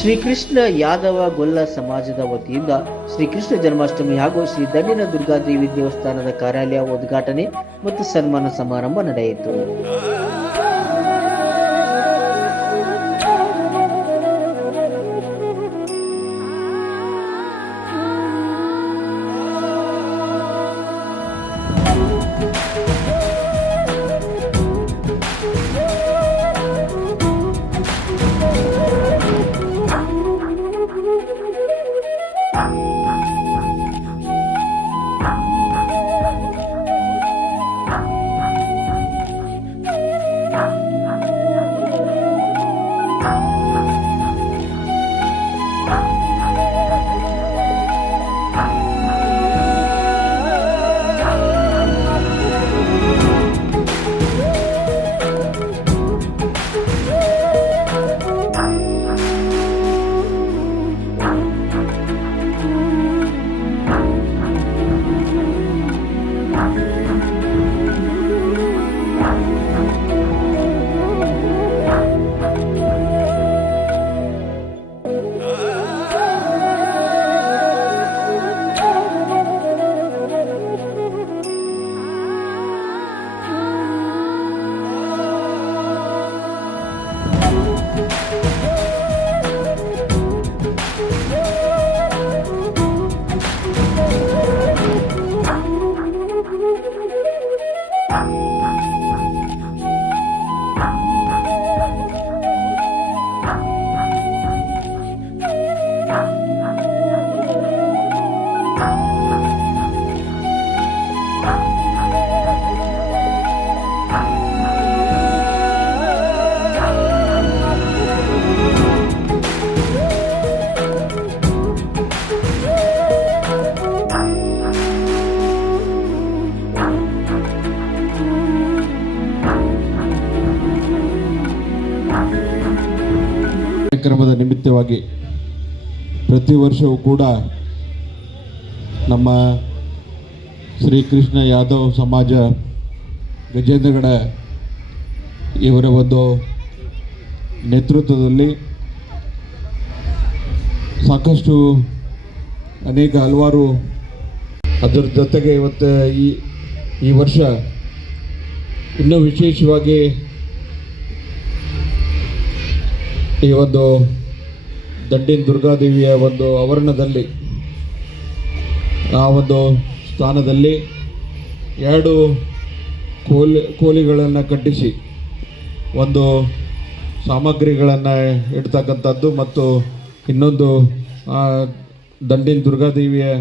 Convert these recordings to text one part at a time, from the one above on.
ಶ್ರೀಕೃಷ್ಣ ಯಾದವ ಗೊಲ್ಲ ಸಮಾಜದ ವತಿಯಿಂದ ಶ್ರೀಕೃಷ್ಣ ಜನ್ಮಾಷ್ಟಮಿ ಹಾಗೂ ಶ್ರೀ ದಂಡಿನ ದುರ್ಗಾದೇವಿ ದೇವಸ್ಥಾನದ ಕಾರ್ಯಾಲಯ ಉದ್ಘಾಟನೆ ಮತ್ತು ಸನ್ಮಾನ ಸಮಾರಂಭ ನಡೆಯಿತು. ಕಾರ್ಯಕ್ರಮದ ನಿಮಿತ್ತವಾಗಿ ಪ್ರತಿ ವರ್ಷವೂ ಕೂಡ ನಮ್ಮ ಶ್ರೀಕೃಷ್ಣ ಯಾದವ್ ಸಮಾಜ ಗಜೇಂದ್ರಗಡ ಇವರ ಒಂದು ನೇತೃತ್ವದಲ್ಲಿ ಸಾಕಷ್ಟು ಹಲವಾರು ಅದರ ಜೊತೆಗೆ ಇವತ್ತು ಈ ವರ್ಷ ಇನ್ನೂ ವಿಶೇಷವಾಗಿ ಈ ಒಂದು ದಂಡಿನ ದುರ್ಗಾದೇವಿಯ ಒಂದು ಆವರಣದಲ್ಲಿ ಆ ಒಂದು ಸ್ಥಾನದಲ್ಲಿ 2 ಕೋಲಿಗಳನ್ನು ಕಟ್ಟಿಸಿ ಒಂದು ಸಾಮಗ್ರಿಗಳನ್ನು ಇಡ್ತಕ್ಕಂಥದ್ದು ಮತ್ತು ಇನ್ನೊಂದು ದಂಡಿನ ದುರ್ಗಾದೇವಿಯ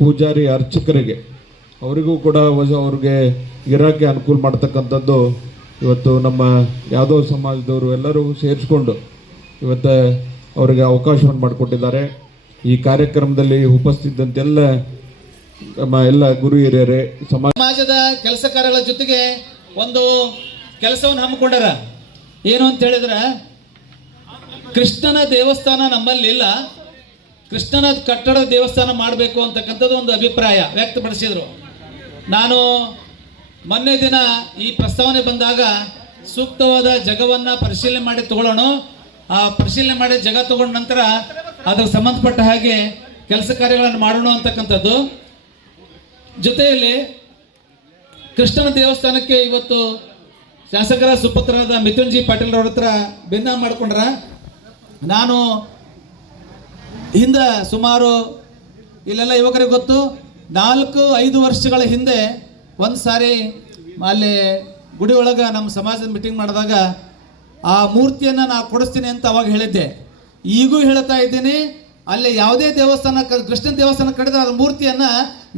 ಪೂಜಾರಿ ಅರ್ಚಕರಿಗೆ ಅವರಿಗೂ ಕೂಡ ಅವ್ರಿಗೆ ಇರೋಕ್ಕೆ ಅನುಕೂಲ ಮಾಡ್ತಕ್ಕಂಥದ್ದು ಇವತ್ತು ನಮ್ಮ ಯಾದವ್ ಸಮಾಜದವರು ಎಲ್ಲರೂ ಸೇರಿಸ್ಕೊಂಡು ಇವತ್ತು ಅವರಿಗೆ ಅವಕಾಶವನ್ನು ಮಾಡಿಕೊಟ್ಟಿದ್ದಾರೆ. ಈ ಕಾರ್ಯಕ್ರಮದಲ್ಲಿ ಉಪಸ್ಥಿತಂತೆಲ್ಲ ನಮ್ಮ ಎಲ್ಲ ಗುರು ಹಿರಿಯರೇ ಸಮಾಜದ ಕೆಲಸ ಕಾರ್ಯಗಳ ಜೊತೆಗೆ ಒಂದು ಕೆಲಸವನ್ನು ಹಮ್ಮಿಕೊಂಡಾರ. ಏನು ಅಂತ ಹೇಳಿದ್ರೆ, ಕೃಷ್ಣನ ದೇವಸ್ಥಾನ ನಮ್ಮಲ್ಲಿ ಇಲ್ಲ, ಕೃಷ್ಣನ ಕಟ್ಟಡ ದೇವಸ್ಥಾನ ಮಾಡಬೇಕು ಅಂತಕ್ಕಂಥದ್ದು ಒಂದು ಅಭಿಪ್ರಾಯ ವ್ಯಕ್ತಪಡಿಸಿದರು. ನಾನು ಮೊನ್ನೆ ದಿನ ಈ ಪ್ರಸ್ತಾವನೆ ಬಂದಾಗ ಸೂಕ್ತವಾದ ಜಾಗವನ್ನು ಪರಿಶೀಲನೆ ಮಾಡಿ ತಗೊಳ್ಳೋಣ, ಆ ಪರಿಶೀಲನೆ ಮಾಡಿ ಜಾಗ ತಗೊಂಡ ನಂತರ ಅದಕ್ಕೆ ಸಂಬಂಧಪಟ್ಟ ಹಾಗೆ ಕೆಲಸ ಕಾರ್ಯಗಳನ್ನು ಮಾಡೋಣ ಅಂತಕ್ಕಂಥದ್ದು. ಜೊತೆಯಲ್ಲಿ ಕೃಷ್ಣನ ದೇವಸ್ಥಾನಕ್ಕೆ ಇವತ್ತು ಶಾಸಕರ ಸುಪುತ್ರರಾದ ಮಿಥುನ್ ಜಿ ಪಾಟೀಲ್ ಅವ್ರ ಹತ್ರ ಭಿನ್ನ ಮಾಡ್ಕೊಂಡ್ರ. ನಾನು ಹಿಂದೆ ಸುಮಾರು ಇಲ್ಲೆಲ್ಲ ಯುವಕರಿಗೆ ಗೊತ್ತು, 4-5 ವರ್ಷಗಳ ಹಿಂದೆ ಒಂದು ಸಾರಿ ಅಲ್ಲಿ ಗುಡಿ ಒಳಗೆ ನಮ್ಮ ಸಮಾಜದ ಮೀಟಿಂಗ್ ಮಾಡಿದಾಗ ಆ ಮೂರ್ತಿಯನ್ನು ನಾನು ಕೊಡಿಸ್ತೀನಿ ಅಂತ ಅವಾಗ ಹೇಳಿದ್ದೆ. ಈಗೂ ಹೇಳ್ತಾ ಇದ್ದೀನಿ, ಅಲ್ಲಿ ಯಾವುದೇ ದೇವಸ್ಥಾನ ಕೃಷ್ಣನ ದೇವಸ್ಥಾನ ಕಡಿದ್ರೆ ಅದರ ಮೂರ್ತಿಯನ್ನು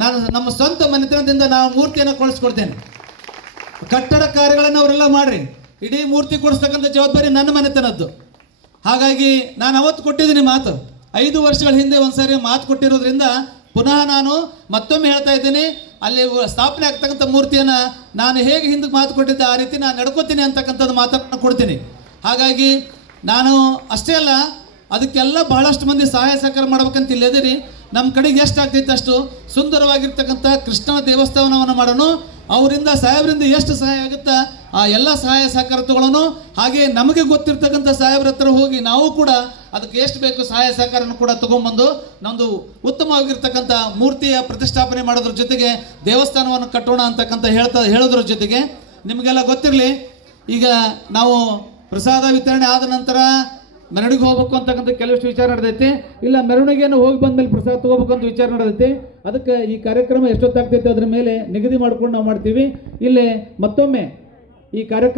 ನಾನು ನಮ್ಮ ಸ್ವಂತ ಮನೆತನದಿಂದ ನಾವು ಮೂರ್ತಿಯನ್ನು ಕೊಡಿಸ್ಕೊಡ್ತೇನೆ. ಕಟ್ಟಡ ಕಾರ್ಯಗಳನ್ನು ಅವರೆಲ್ಲ ಮಾಡ್ರಿ, ಇಡೀ ಮೂರ್ತಿ ಕೊಡಿಸ್ತಕ್ಕಂಥ ಜವಾಬ್ದಾರಿ ನನ್ನ ಮನೆತನದ್ದು. ಹಾಗಾಗಿ ನಾನು ಅವತ್ತು ಕೊಟ್ಟಿದ್ದೀನಿ ಮಾತು, 5 ವರ್ಷಗಳ ಹಿಂದೆ ಒಂದ್ಸಾರಿ ಮಾತು ಕೊಟ್ಟಿರೋದ್ರಿಂದ ಪುನಃ ನಾನು ಮತ್ತೊಮ್ಮೆ ಹೇಳ್ತಾ ಇದ್ದೀನಿ, ಅಲ್ಲಿ ಸ್ಥಾಪನೆ ಆಗ್ತಕ್ಕಂಥ ಮೂರ್ತಿಯನ್ನು ನಾನು ಹೇಗೆ ಹಿಂದಕ್ಕೆ ಮಾತು ಕೊಟ್ಟಿದ್ದೆ ಆ ರೀತಿ ನಾನು ನಡ್ಕೋತೀನಿ ಅಂತಕ್ಕಂಥದ್ದು ಮಾತನ್ನು ಕೊಡ್ತೀನಿ. ಹಾಗಾಗಿ ನಾನು ಅಷ್ಟೇ ಅಲ್ಲ, ಅದಕ್ಕೆಲ್ಲ ಬಹಳಷ್ಟು ಮಂದಿ ಸಹಾಯ ಸಹಕಾರ ಮಾಡ್ಬೇಕಂತ ಇಲ್ಲದಿರಿ. ನಮ್ಮ ಕಡೆಗೆ ಎಷ್ಟಾಗ್ತೈತೆ ಅಷ್ಟು ಸುಂದರವಾಗಿರ್ತಕ್ಕಂಥ ಕೃಷ್ಣನ ದೇವಸ್ಥಾನವನ್ನು ಮಾಡೋಣ. ಅವರಿಂದ ಸಾಹೇಬರಿಂದ ಎಷ್ಟು ಸಹಾಯ ಆಗುತ್ತಾ ಆ ಎಲ್ಲ ಸಹಾಯ ಸಹಕಾರ ತಗೊಳ್ಳೋನು. ಹಾಗೆ ನಮಗೆ ಗೊತ್ತಿರ್ತಕ್ಕಂಥ ಸಾಹೇಬ್ರ ಹತ್ರ ಹೋಗಿ ನಾವು ಕೂಡ ಅದಕ್ಕೆ ಎಷ್ಟು ಬೇಕು ಸಹಾಯ ಸಹಕಾರನ ಕೂಡ ತಗೊಂಡ್ಬಂದು ನಮ್ಮದು ಉತ್ತಮವಾಗಿರ್ತಕ್ಕಂಥ ಮೂರ್ತಿಯ ಪ್ರತಿಷ್ಠಾಪನೆ ಮಾಡೋದ್ರ ಜೊತೆಗೆ ದೇವಸ್ಥಾನವನ್ನು ಕಟ್ಟೋಣ ಅಂತಕ್ಕಂಥ ಹೇಳೋದ್ರ ಜೊತೆಗೆ ನಿಮಗೆಲ್ಲ ಗೊತ್ತಿರಲಿ, ಈಗ ನಾವು ಪ್ರಸಾದ ವಿತರಣೆ ಆದ ನಂತರ ಮೆರವಣಿಗೆ ಹೋಗ್ಬೇಕು ಅಂತಕ್ಕಂಥ ಕೆಲವಷ್ಟು ವಿಚಾರ ನಡೆದೈತಿ. ಇಲ್ಲ ಮೆರವಣಿಗೆಯನ್ನು ಹೋಗಿ ಬಂದ್ಮೇಲೆ ಪ್ರಸಾದ ತಗೋಬೇಕು ಅಂತ ವಿಚಾರ ನಡೆದೈತಿ. ಅದಕ್ಕೆ ಈ ಕಾರ್ಯಕ್ರಮ ಎಷ್ಟೊತ್ತಾಗ್ತೈತೆ ಅದ್ರ ಮೇಲೆ ನಿಗದಿ ಮಾಡ್ಕೊಂಡು ನಾವು ಮಾಡ್ತೀವಿ. ಇಲ್ಲಿ ಮತ್ತೊಮ್ಮೆ ಈ ಕಾರ್ಯಕ್ರಮ